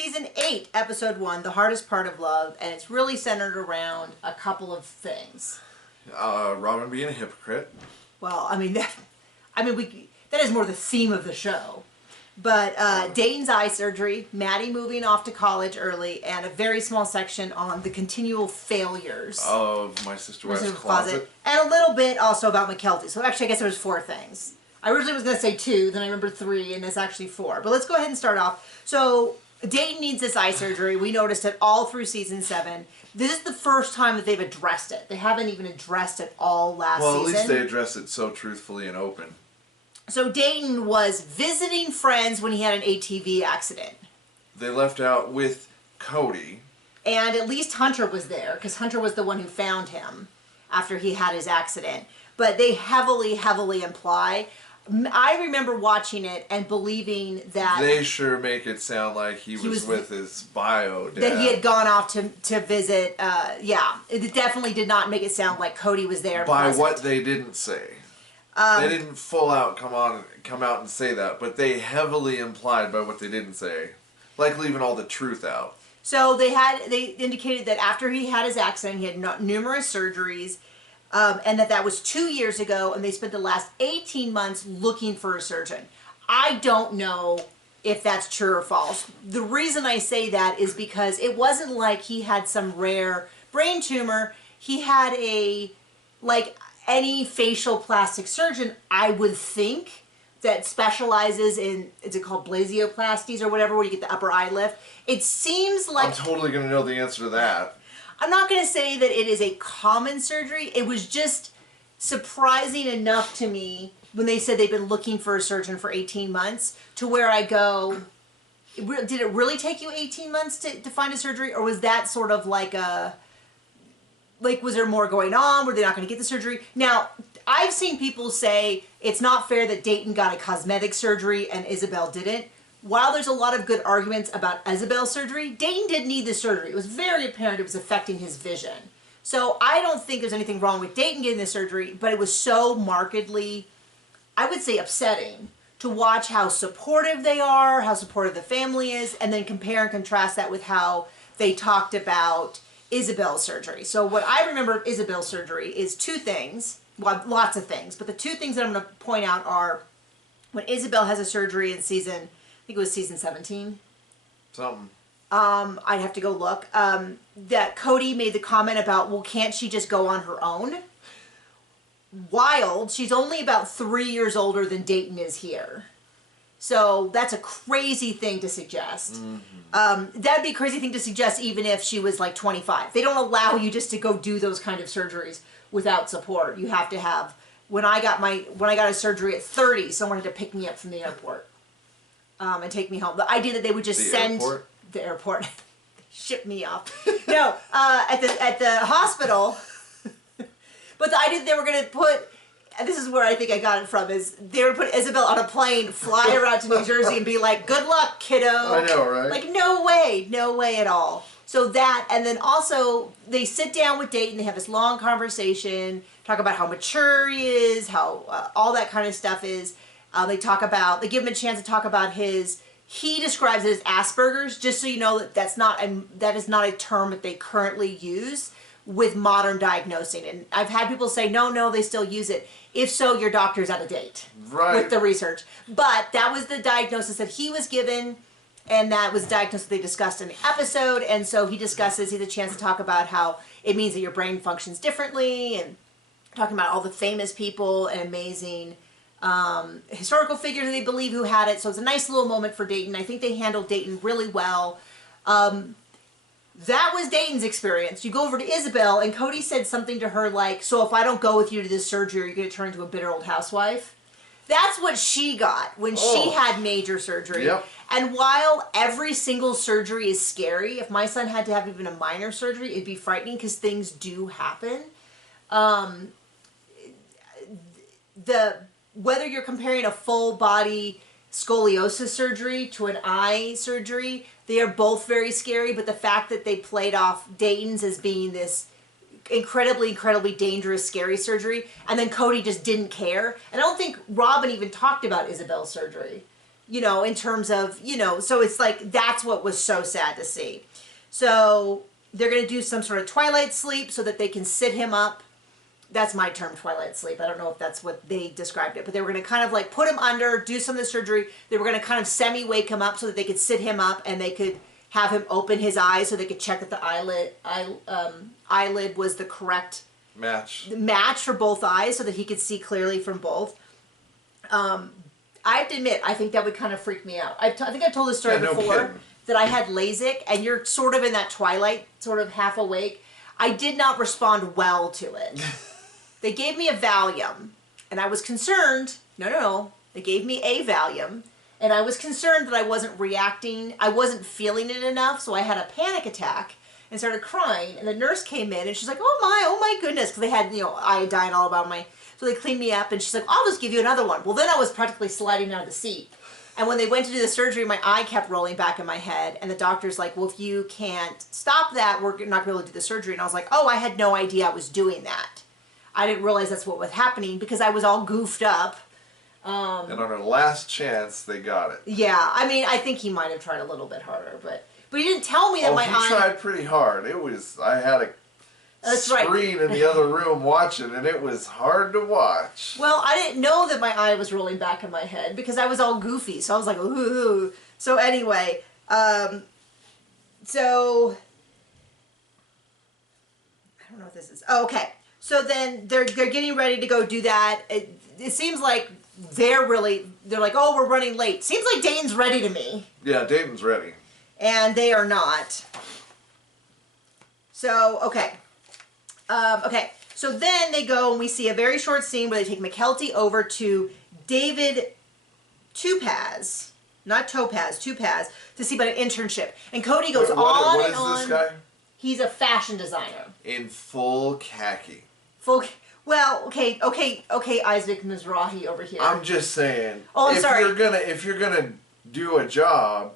Season 8, Episode 1, The Hardest Part of Love, and it's really centered around a couple of things. Robin being a hypocrite. Well, that is more the theme of the show. But Dayton's eye surgery, Maddie moving off to college early, and a very small section on the continual failures of My Sister Wife's Closet. And a little bit also about McKelty. So actually I guess there was 4 things. I originally was going to say 2, then I remembered 3, and it's actually 4. But let's go ahead and start off. So Dayton needs this eye surgery. We noticed it all through season 7. This is the first time that they've addressed it. They haven't even addressed it all last season. Well, at least they addressed it so truthfully and open. So Dayton was visiting friends when he had an ATV accident. They left out with Cody. And at least Hunter was there, because Hunter was the one who found him after he had his accident. But they heavily, heavily imply. I remember watching it and believing that... They sure make it sound like he was with his bio dad. That he had gone off to visit, yeah. It definitely did not make it sound like Cody was there. By what they didn't say. They didn't full out come out and say that, but they heavily implied by what they didn't say. Like leaving all the truth out. So they indicated that after he had his accident, he had numerous surgeries, and that was 2 years ago, and they spent the last 18 months looking for a surgeon. I don't know if that's true or false. The reason I say that is because it wasn't like he had some rare brain tumor. He had any facial plastic surgeon, I would think, that specializes in, is it called blasioplasties or whatever, where you get the upper eye lift. It seems like... I'm totally going to know the answer to that. I'm not going to say that it is a common surgery. It was just surprising enough to me when they said they've been looking for a surgeon for 18 months to where I go, did it really take you 18 months to find a surgery? Or was that sort of like a... was there more going on? Were they not going to get the surgery? Now, I've seen people say it's not fair that Dayton got a cosmetic surgery and Isabel didn't. While there's a lot of good arguments about Isabel's surgery, Dayton did need the surgery. It was very apparent it was affecting his vision. So I don't think there's anything wrong with Dayton getting the surgery, but it was so markedly, I would say, upsetting to watch how supportive they are, how supportive the family is, and then compare and contrast that with how they talked about Isabel's surgery. So what I remember of Isabel's surgery is 2 things, well, lots of things, but the 2 things that I'm going to point out are when Isabel has a surgery in season, I think it was season 17. Something. I'd have to go look. That Cody made the comment about, well, can't she just go on her own? Wild. She's only about 3 years older than Dayton is here. So that's a crazy thing to suggest. Mm-hmm. That'd be a crazy thing to suggest even if she was like 25. They don't allow you just to go do those kind of surgeries without support. You have to have, when I got a surgery at 30, someone had to pick me up from the airport and take me home. The idea that they would just send the airport, ship me off. No, at the hospital. But the idea that they were going to put, and this is where I think I got it from, is they would put Isabel on a plane, fly her out to New Jersey, and be like, good luck, kiddo. I know, right? Like, no way at all. So that, and then also, they sit down with Dayton, they have this long conversation, talk about how mature he is, how all that kind of stuff is. They give him a chance to talk about he describes it as Asperger's, just so you know that that is not a term that they currently use with modern diagnosing. And I've had people say, no, they still use it. If so, your doctor's out of date with the research. But that was the diagnosis that he was given, and that was the diagnosis they discussed in the episode. And so he has a chance to talk about how it means that your brain functions differently, and talking about all the famous people and amazing historical figures they believe who had it. So it's a nice little moment for Dayton. I think they handled Dayton really well. That was Dayton's experience. You go over to Isabel, and Cody said something to her like, so if I don't go with you to this surgery, you're going to turn into a bitter old housewife. That's what she got when she had major surgery. Yep. And while every single surgery is scary, if my son had to have even a minor surgery, it'd be frightening because things do happen. Whether you're comparing a full body scoliosis surgery to an eye surgery, they are both very scary, but the fact that they played off Dayton's as being this incredibly, incredibly dangerous, scary surgery, and then Cody just didn't care. And I don't think Robin even talked about Isabel's surgery. you know, in terms of, you know, so it's like, that's what was so sad to see. So they're going to do some sort of twilight sleep so that they can sit him up. That's my term, twilight sleep. I don't know if that's what they described it, but they were going to kind of like put him under, do some of the surgery. They were going to kind of semi-wake him up so that they could sit him up and they could have him open his eyes so they could check that the eyelid was the correct match for both eyes so that he could see clearly from both. I have to admit, I think that would kind of freak me out. I think I've told this story before, that I had LASIK, and you're sort of in that twilight, sort of half awake. I did not respond well to it. They gave me a Valium, and I was concerned. No. They gave me a Valium, and I was concerned that I wasn't reacting. I wasn't feeling it enough, so I had a panic attack and started crying. And the nurse came in, and she's like, oh my goodness, because they had, you know, iodine all about my... So they cleaned me up, and she's like, I'll just give you another one. Well, then I was practically sliding out of the seat. And when they went to do the surgery, my eye kept rolling back in my head. And the doctor's like, well, if you can't stop that, we're not going to be able to do the surgery. And I was like, oh, I had no idea I was doing that. I didn't realize that's what was happening because I was all goofed up. And on her last chance, they got it. Yeah, I mean, I think he might have tried a little bit harder. But he didn't tell me that my eye... he tried pretty hard. I had a... screen in the other room watching, and it was hard to watch. Well, I didn't know that my eye was rolling back in my head because I was all goofy, so I was like, ooh. So anyway, so I don't know what this is. Oh, okay. So then they're getting ready to go do that. It seems like they're like, oh, we're running late. Seems like Dayton's ready to me. Yeah, Dayton's ready. And they are not. So, okay. Okay, so then they go and we see a very short scene where they take McKelty over to David Topaz, not Topaz, Topaz, to see about an internship. And Cody goes on and on. What is this guy? He's a fashion designer. In full khaki. Well, okay, Isaac Mizrahi over here. I'm just saying. Oh, I'm sorry. If you're gonna do a job,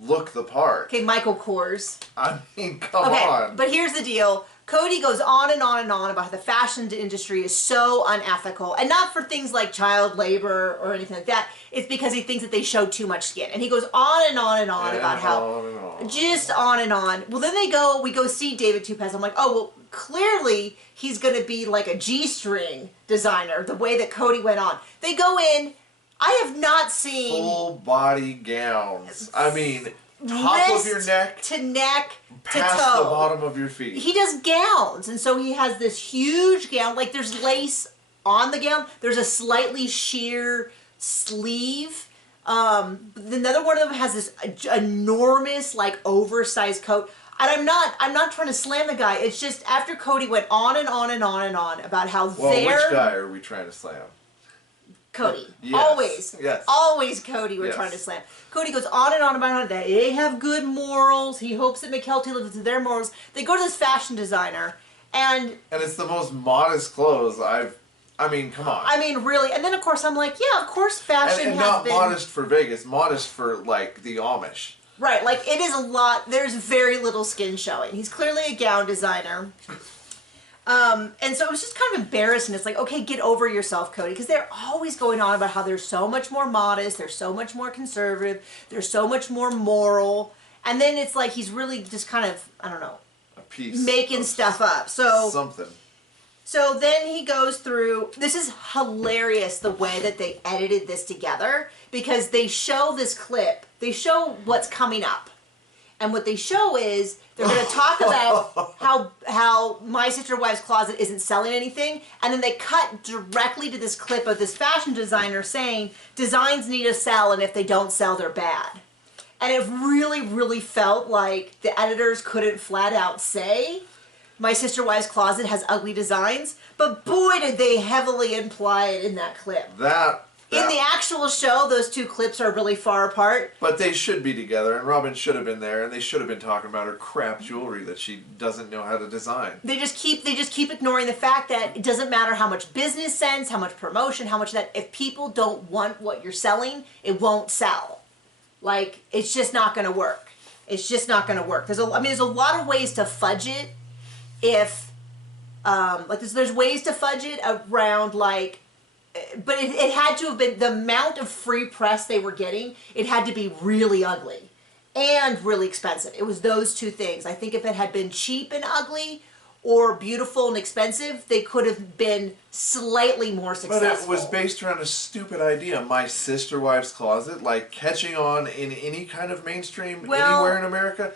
look the part. Okay, Michael Kors. I mean, come on. But here's the deal. Cody goes on and on and on about how the fashion industry is so unethical. And not for things like child labor or anything like that. It's because he thinks that they show too much skin. And he goes on and on and on about how... Just on and on. Well, then we go see David Topaz. I'm like, oh, well, clearly he's going to be like a G-string designer, the way that Cody went on. They go in. I have not seen... Full body gowns. I mean... Top of your neck to neck to toe. Past the bottom of your feet. He does gowns, and so he has this huge gown. Like there's lace on the gown. There's a slightly sheer sleeve. Another one of them has this enormous, like oversized coat. And I'm not trying to slam the guy. It's just after Cody went on and on and on and on about how which guy are we trying to slam? Cody. Yes. Always Cody we're trying to slam. Cody goes on and on about how they have good morals. He hopes that McKelty lives up to their morals. They go to this fashion designer and it's the most modest clothes I mean, come on. I mean, really. And then of course I'm like, yeah, of course fashion and has not been... modest for Vegas, modest for like the Amish. Right, like it is a lot. There's very little skin showing. He's clearly a gown designer. And so it was just kind of embarrassing. It's like, okay, get over yourself, Cody, because they're always going on about how they're so much more modest, they're so much more conservative, they're so much more moral, and then it's like he's really just kind of, I don't know, making stuff up. Something. So then he goes through, this is hilarious the way that they edited this together, because they show this clip, they show what's coming up. And what they show is they're going to talk about how My Sister Wives Closet isn't selling anything, and then they cut directly to this clip of this fashion designer saying designs need to sell, and if they don't sell, they're bad. And it really, really felt like the editors couldn't flat out say My Sister Wives Closet has ugly designs, but boy did they heavily imply it in that clip. In the actual show, those two clips are really far apart. But they should be together, and Robin should have been there, and they should have been talking about her crap jewelry that she doesn't know how to design. They just keep ignoring the fact that it doesn't matter how much business sense, how much promotion, how much that, if people don't want what you're selling, it won't sell. Like, it's just not going to work. It's just not going to work. There's a lot of ways to fudge it if, there's ways to fudge it around, like, but it had to have been the amount of free press they were getting. It had to be really ugly and really expensive. It was those two things. I think if it had been cheap and ugly or beautiful and expensive, they could have been slightly more successful. But it was based around a stupid idea. My sister wife's closet, like catching on in any kind of mainstream anywhere in America.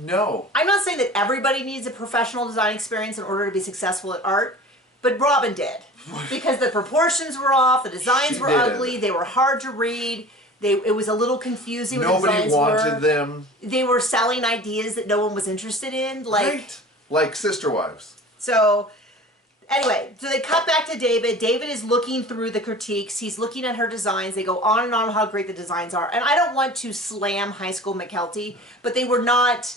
No. I'm not saying that everybody needs a professional design experience in order to be successful at art, but Robin did. Because the proportions were off, the designs were ugly, they were hard to read, it was a little confusing what the designs were. Nobody wanted them. They were selling ideas that no one was interested in. Right. Like Sister Wives. So, anyway, so they cut back to David. David is looking through the critiques. He's looking at her designs. They go on and on how great the designs are. And I don't want to slam High School McKelty, but they were not...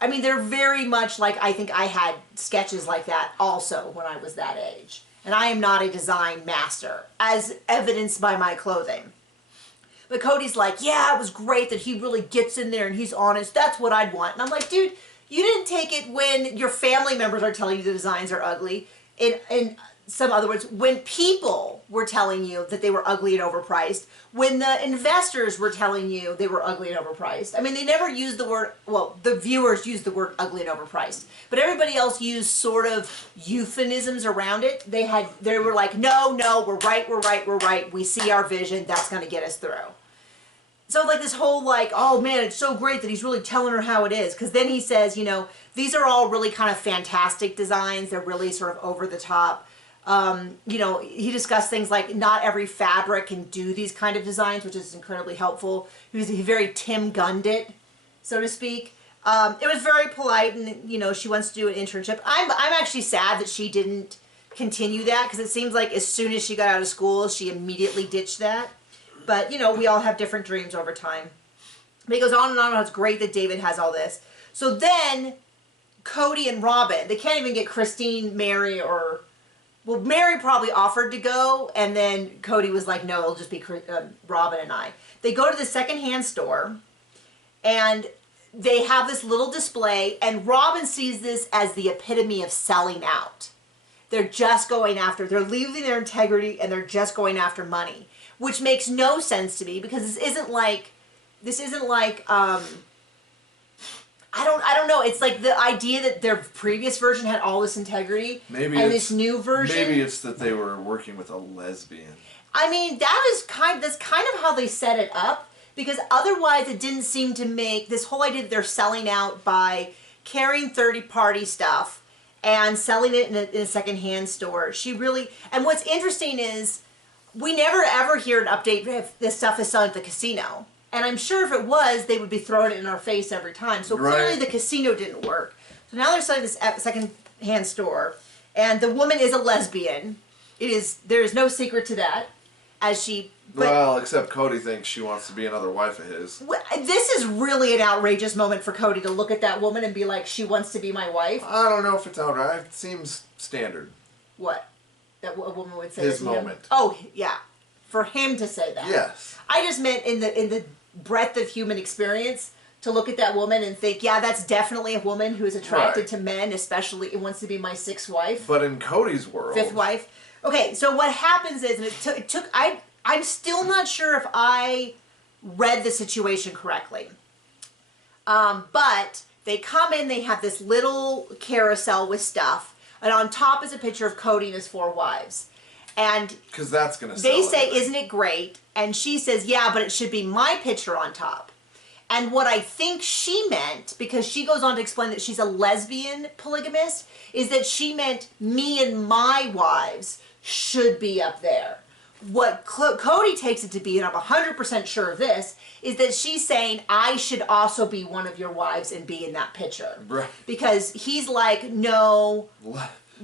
I mean, they're very much like, I think I had sketches like that also when I was that age. And I am not a design master, as evidenced by my clothing. But Cody's like, yeah, it was great that he really gets in there and he's honest. That's what I'd want. And I'm like, dude, you didn't take it when your family members are telling you the designs are ugly. In some other words, when people were telling you that they were ugly and overpriced, when the investors were telling you they were ugly and overpriced. I mean, they never used the word, well, the viewers used the word ugly and overpriced, but everybody else used sort of euphemisms around it. They were like, no, we're right. We see our vision. That's going to get us through. So like this whole like, oh man, it's so great that he's really telling her how it is. Because then he says, these are all really kind of fantastic designs. They're really sort of over the top. He discussed things like not every fabric can do these kind of designs, which is incredibly helpful. He very Tim Gunned it, so to speak. It was very polite, and she wants to do an internship. I'm actually sad that she didn't continue that, because it seems like as soon as she got out of school, she immediately ditched that. But we all have different dreams over time. But he goes on and on about it's great that David has all this. So then Cody and Robin, they can't even get Christine, Mary, or... Well, Mary probably offered to go, and then Cody was like, no, it'll just be Robin and I. They go to the secondhand store, and they have this little display, and Robin sees this as the epitome of selling out. They're just going after, they're leaving their integrity, and they're just going after money, which makes no sense to me, because this isn't like, I don't know. It's like the idea that their previous version had all this integrity, and this new version. Maybe it's that they were working with a lesbian. I mean, that's kind of how they set it up, because otherwise it didn't seem to make this whole idea that they're selling out by carrying third-party stuff and selling it in a secondhand store. And what's interesting is we never ever hear an update if this stuff is selling at the casino. And I'm sure if it was, they would be throwing it in our face every time. So clearly the casino didn't work. So now they're selling this at the second-hand store. And the woman is a lesbian. There is no secret to that. Except Cody thinks she wants to be another wife of his. This is really an outrageous moment for Cody to look at that woman and be like, she wants to be my wife. I don't know if it's outright. It seems standard. What? That a woman would say his moment. Oh, yeah. For him to say that. Yes. I just meant in the breadth of human experience to look at that woman and think, yeah, that's definitely a woman who is attracted to men, especially it wants to be my sixth wife. But in Cody's world, fifth wife. Okay, so what happens is, and I'm still not sure if I read the situation correctly. But they come in, they have this little carousel with stuff, and on top is a picture of Cody and his 4 wives. And because that's going to sell. They say, isn't it great? And she says, yeah, but it should be my picture on top. And what I think she meant, because she goes on to explain that she's a lesbian polygamist, is that she meant me and my wives should be up there. What Cody takes it to be, and I'm 100% sure of this, is that she's saying I should also be one of your wives and be in that picture. Right. Because he's like, no...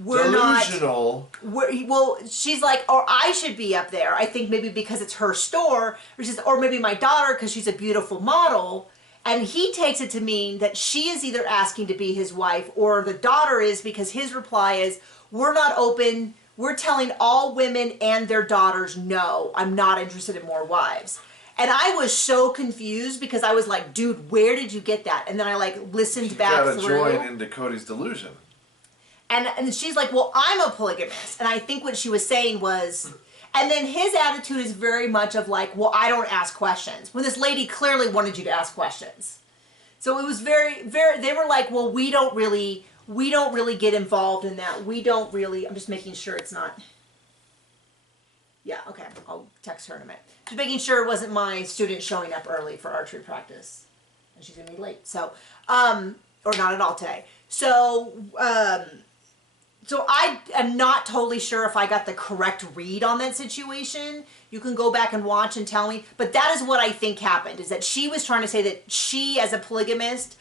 We're delusional. Well, she's like, or I should be up there. I think maybe because it's her store, or maybe my daughter because she's a beautiful model. And he takes it to mean that she is either asking to be his wife, or the daughter is, because his reply is, we're not open. We're telling all women and their daughters, no, I'm not interested in more wives. And I was so confused, because I was like, dude, where did you get that? And then I listened back through. You gotta join into Cody's delusion. And she's like, well, I'm a polygamist. And I think what she was saying was, And then his attitude is very much of like, well, I don't ask questions. When this lady clearly wanted you to ask questions. So it was very, they were like, well, we don't really get involved in that. We don't really, I'm just making sure it's not. Yeah, okay, I'll text her in a minute. Just making sure it wasn't my student showing up early for archery practice. And she's gonna be late, so, or not at all today. So I am not totally sure if I got the correct read on that situation. You can go back and watch and tell me. But that is what I think happened, is that she was trying to say that she, as a polygamist,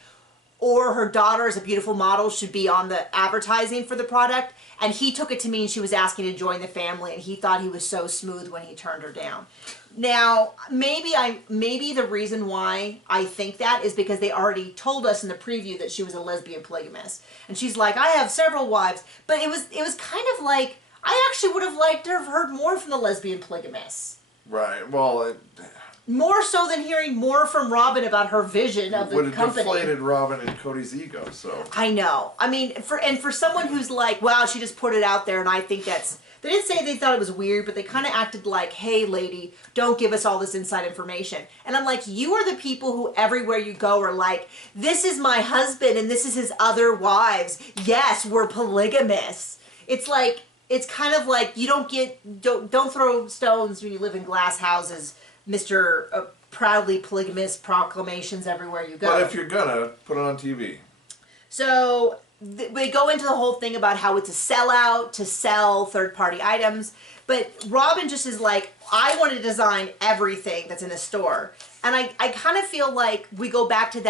or her daughter as a beautiful model, should be on the advertising for the product. And he took it to mean she was asking to join the family, and he thought he was so smooth when he turned her down. Now, maybe the reason why I think that is because they already told us in the preview that she was a lesbian polygamist. And she's like, I have several wives. But it was kind of like, I actually would have liked to have heard more from the lesbian polygamists. Right, well... More so than hearing more from Robin about her vision of the company. Would have deflated Robin and Cody's ego, so... I know. I mean, for someone who's like, wow, she just put it out there, and I think that's... They didn't say they thought it was weird, but they kind of acted like, hey, lady, don't give us all this inside information. And I'm like, you are the people who everywhere you go are like, this is my husband and this is his other wives. Yes, we're polygamists. It's like, it's kind of like, you don't throw stones when you live in glass houses, Mr. Proudly Polygamist proclamations everywhere you go. But if you're gonna, put it on TV. So... we go into the whole thing about how it's a sellout to sell third-party items, but Robin just is like, I want to design everything that's in the store. And I kind of feel like we go back to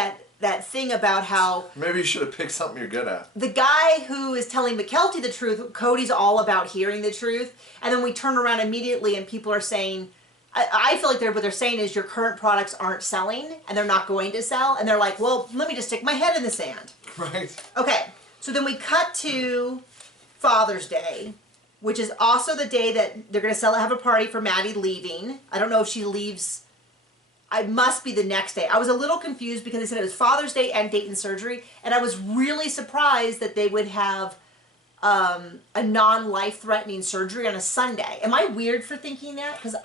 that thing about how... Maybe you should have picked something you're good at. The guy who is telling McKelty the truth, Cody's all about hearing the truth, and then we turn around immediately and people are saying... I feel like what they're saying is your current products aren't selling, and they're not going to sell, and they're like, well, let me just stick my head in the sand. Right. Okay, so then we cut to Father's Day, which is also the day that they're going to have a party for Maddie leaving. I don't know if she leaves. It must be the next day. I was a little confused because they said it was Father's Day and Dayton surgery, and I was really surprised that they would have a non-life-threatening surgery on a Sunday. Am I weird for thinking that? Because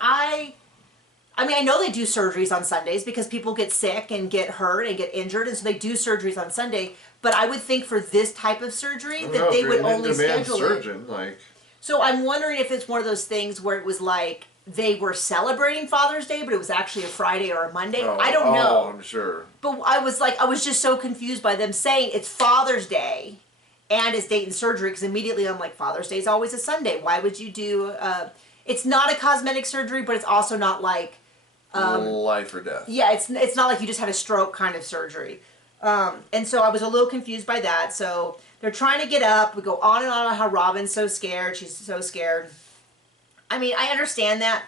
I mean, I know they do surgeries on Sundays because people get sick and get hurt and get injured, and so they do surgeries on Sunday. But I would think for this type of surgery that they would only schedule surgeon, it. So I'm wondering if it's one of those things where it was like they were celebrating Father's Day, but it was actually a Friday or a Monday. I don't know. Oh, I'm sure. But I was just so confused by them saying it's Father's Day and it's Dayton surgery, because immediately I'm like, Father's Day is always a Sunday. Why would you do... it's not a cosmetic surgery, but it's also not like... life or death. Yeah, it's not like you just had a stroke kind of surgery. And so I was a little confused by that. So they're trying to get up. We go on and on about how Robin's so scared. She's so scared. I mean, I understand that,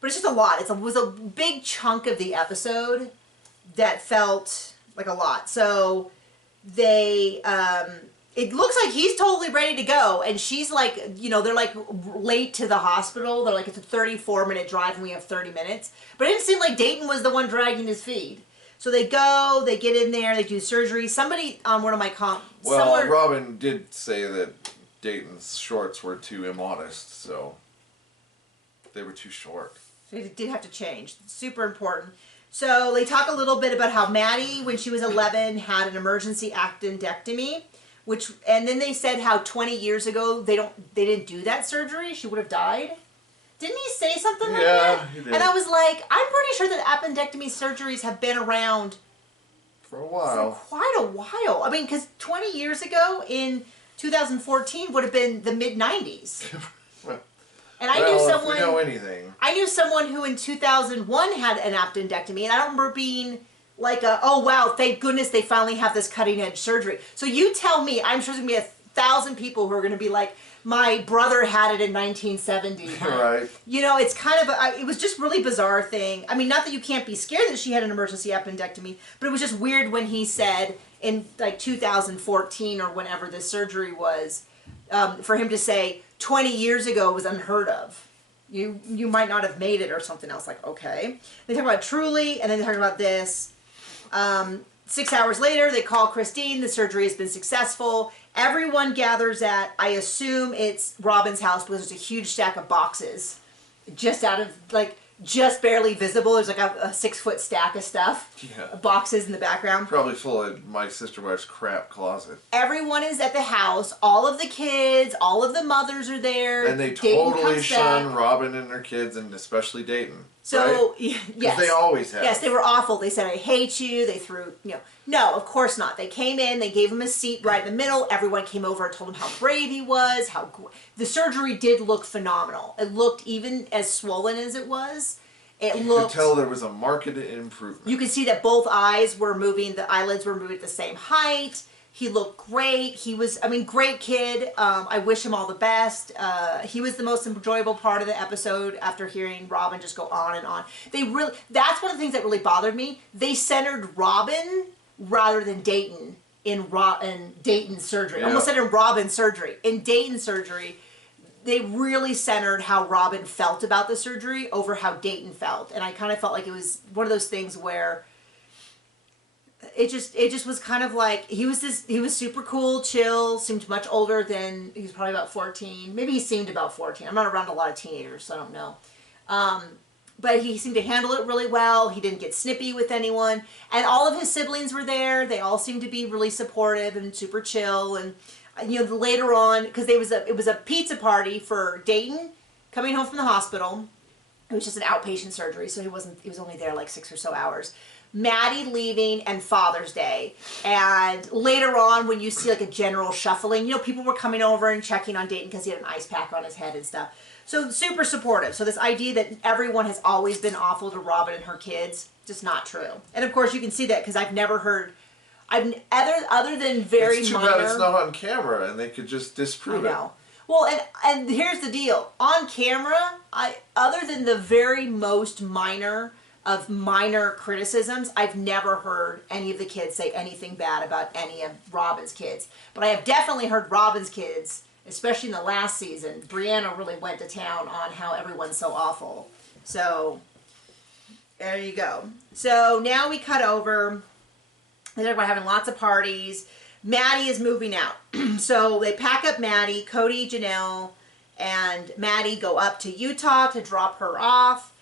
but it's just a lot. It was a big chunk of the episode that felt like a lot. So they, it looks like he's totally ready to go. And she's like, they're like late to the hospital. They're like, it's a 34-minute drive and we have 30 minutes. But it didn't seem like Dayton was the one dragging his feet. So they go, they get in there, they do surgery. Somebody on one of my Well, Robin did say that Dayton's shorts were too immodest, so they were too short. So they did have to change. Super important. So they talk a little bit about how Maddie, when she was 11, had an emergency appendectomy, and then they said how 20 years ago they didn't do that surgery. She would have died. Didn't he say something like that? Yeah, he did. And I was like, I'm pretty sure that appendectomy surgeries have been around for a while. For quite a while. I mean, because 20 years ago in 2014 would have been the mid-90s. And I knew someone. If we know anything. I knew someone who in 2001 had an appendectomy, and I don't remember being like, oh wow, thank goodness they finally have this cutting-edge surgery. So you tell me, I'm sure there's going to be 1,000 people who are going to be like, my brother had it in 1970. Right. It's kind of, it was just really bizarre thing. I mean, not that you can't be scared that she had an emergency appendectomy, but it was just weird when he said in like 2014 or whenever this surgery was, for him to say 20 years ago was unheard of. You might not have made it or something else. Like, okay. They talk about Truly, and then they talk about this. 6 hours later, they call Christine. The surgery has been successful. Everyone gathers at, I assume it's Robin's house, because there's a huge stack of boxes just out of, like, just barely visible. There's like a 6-foot stack of stuff. Yeah. Boxes in the background. Probably full of my sister wife's crap closet. Everyone is at the house. All of the kids, all of the mothers are there. And they Dayton totally shun back. Robin and her kids, and especially Dayton. So, right? yes. They always have. Yes, they were awful. They said, I hate you. They threw, No, of course not. They came in, they gave him a seat right in the middle. Everyone came over and told him how brave he was. The surgery did look phenomenal. It looked, even as swollen as it was, you could tell there was a marked improvement. You could see that both eyes were moving, the eyelids were moving at the same height. He looked great. He was, great kid. I wish him all the best. He was the most enjoyable part of the episode after hearing Robin just go on and on. That's one of the things that really bothered me. They centered Robin rather than Dayton in Dayton's surgery. Yeah. I almost said in Robin's surgery. In Dayton's surgery, they really centered how Robin felt about the surgery over how Dayton felt. And I kind of felt like it was one of those things where it just was kind of like, he was super cool, chill, seemed much older than, he was probably about 14. Maybe he seemed about 14. I'm not around a lot of teenagers, so I don't know. But he seemed to handle it really well. He didn't get snippy with anyone. And all of his siblings were there. They all seemed to be really supportive and super chill. And later on, because it was a pizza party for Dayton coming home from the hospital. It was just an outpatient surgery, so he was only there like 6 or so hours. Maddie leaving, and Father's Day. And later on, when you see like a general shuffling, people were coming over and checking on Dayton because he had an ice pack on his head and stuff. So super supportive. So this idea that everyone has always been awful to Robin and her kids, just not true. And of course you can see that because I've never heard, other than very it's too minor. bad it's not on camera and they could just disprove it. Well, and here's the deal. On camera, other than the very most minor criticisms, I've never heard any of the kids say anything bad about any of Robin's kids. But I have definitely heard Robin's kids, especially in the last season, Brianna really went to town on how everyone's so awful. So, there you go. So, now we cut over. They talk about having lots of parties. Maddie is moving out. So, they pack up Maddie. Cody, Janelle, and Maddie go up to Utah to drop her off.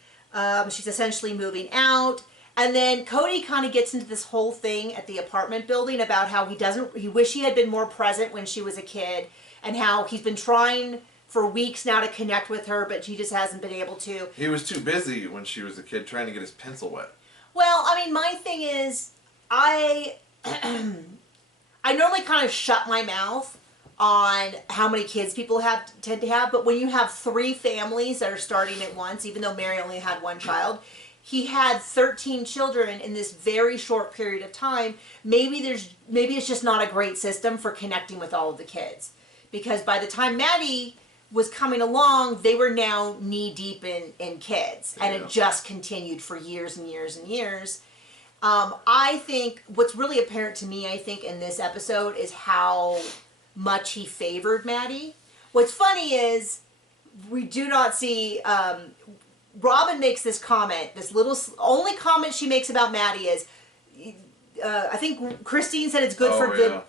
She's essentially moving out. And then Cody kind of gets into this whole thing at the apartment building about how he wish he had been more present when she was a kid, and how he's been trying for weeks now to connect with her, but he just hasn't been able to. He was too busy when she was a kid trying to get his pencil wet. Well, my thing is, I normally kind of shut my mouth on how many kids people tend to have, but when you have 3 families that are starting at once, even though Mary only had 1 child, he had 13 children in this very short period of time. Maybe it's just not a great system for connecting with all of the kids, because by the time Maddie was coming along, they were now knee deep in kids, and it just continued for years and years and years. I think what's really apparent to me, in this episode is how much he favored Maddie. What's funny is we do not see, Robin makes this comment, only comment she makes about Maddie is, I think Christine said it's good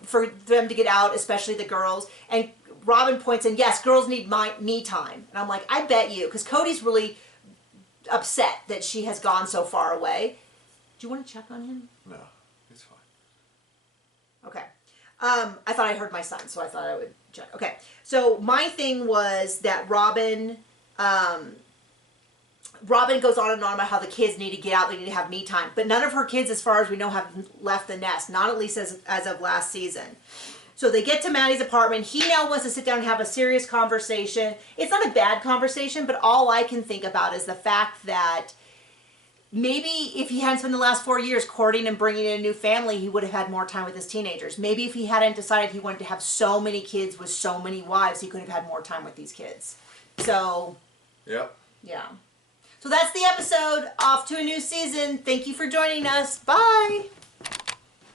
for them to get out, especially the girls, and Robin points in, yes, girls need me time. And I'm like, I bet you, because Cody's really upset that she has gone so far away. Do you want to check on him? No, he's fine. Okay. I thought I heard my son, so I thought I would check. Okay. So my thing was that Robin goes on and on about how the kids need to get out, they need to have me time. But none of her kids, as far as we know, have left the nest. Not at least as of last season. So they get to Maddie's apartment. He now wants to sit down and have a serious conversation. It's not a bad conversation, but all I can think about is the fact that maybe if he hadn't spent the last 4 years courting and bringing in a new family, he would have had more time with his teenagers. Maybe if he hadn't decided he wanted to have so many kids with so many wives, he could have had more time with these kids. So, yep. Yeah. So that's the episode. Off to a new season. Thank you for joining us. Bye.